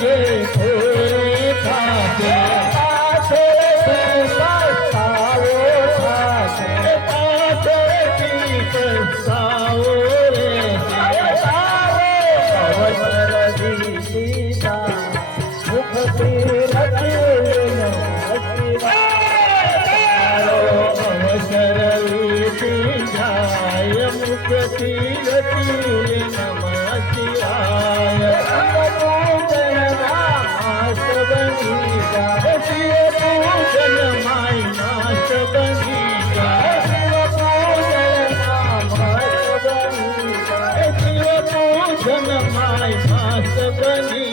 गे थोरे ठाके पाछे पछतावो ठाके पाछे पछतावो रे अवसर दीदा मुख तीरथ अवसर जाय मुख तीरथ नमः शिवाय मास बनी शिव पूजन माय मास बनी शिव पूजन माय मास बनी